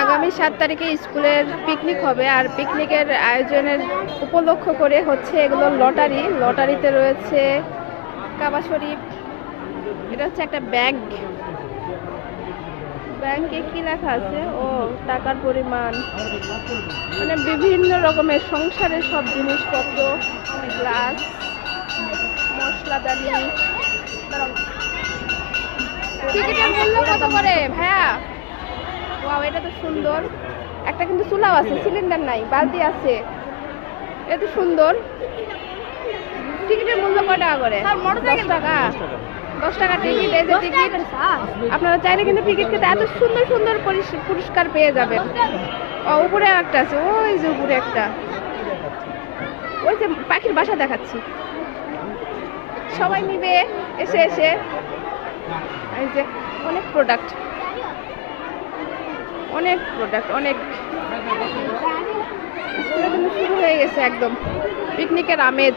আগামী 7 তারিখে স্কুলের পিকনিক হবে, আর পিকনিকের আয়োজনের উপলক্ষ করে হচ্ছে এগুলো লটারিতে রয়েছে কাবা শরীফ। এটা হচ্ছে একটা ব্যাংক, ব্যাংকে কি লেখা আছে? ও টাকার পরিমাণ, মানে বিভিন্ন রকমের সংসারের সব জিনিসপত্র, গ্লাস, মশলাদানি। টিকিটের মূল্য কত করে ভাইয়া? ওয়াও, এটা তো সুন্দর। একটা কিন্তু চুলাও আছে, সিলিন্ডার নাই, বালতি আছে। এটা তো সুন্দর। টিকিটের মূল্য কত টাকা করে? 10 টাকা। 10 টাকা টিকিট। এই যে টিকিট, আপনারা চাইলে কিন্তু টিকিট খেতে এত সুন্দর সুন্দর পুরস্কার পেয়ে যাবেন। উপরে একটা আছে, ওই যে উপরে একটা, ওই যে পাখির বাসা দেখাচ্ছি। সবাই নিবে এসে এসে। এই যে অনেক প্রোডাক্ট, অনেক স্কুলে কিন্তু শুরু হয়ে গেছে একদম পিকনিকের আমেজ।